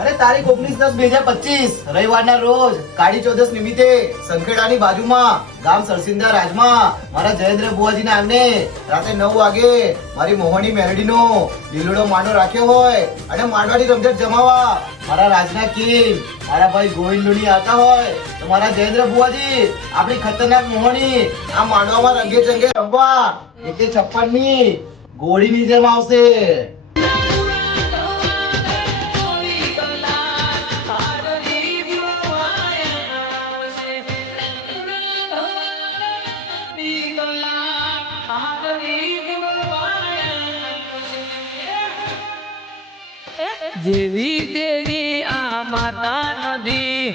અરે તારીખ 19/10/2025 રવિવારના રોજ કાળી ચૌદસ નિમિત્તે સંખેડાની બાજુમાં ગામ સરસિંદા રાજમાં મારા જયેન્દ્ર બુવાજીના આંગણે રાતે 9 વાગે મારી મોહણી મેલડીનો લીલોડો માંડો રાખ્યો હોય અને માંડવાની રમઝટ જમાવા મારા રાજના કિંગ મારા ભાઈ ગોવિંદુની આવતા હોય તો મારા જયેન્દ્ર બુવાજી આપણી ખતરનાક મોહણી આ માંડવામાં રંગે ચંગે રમવા 156 ની ગોળીની જેમ આવશે. જેવી દેવી આ માતા નદી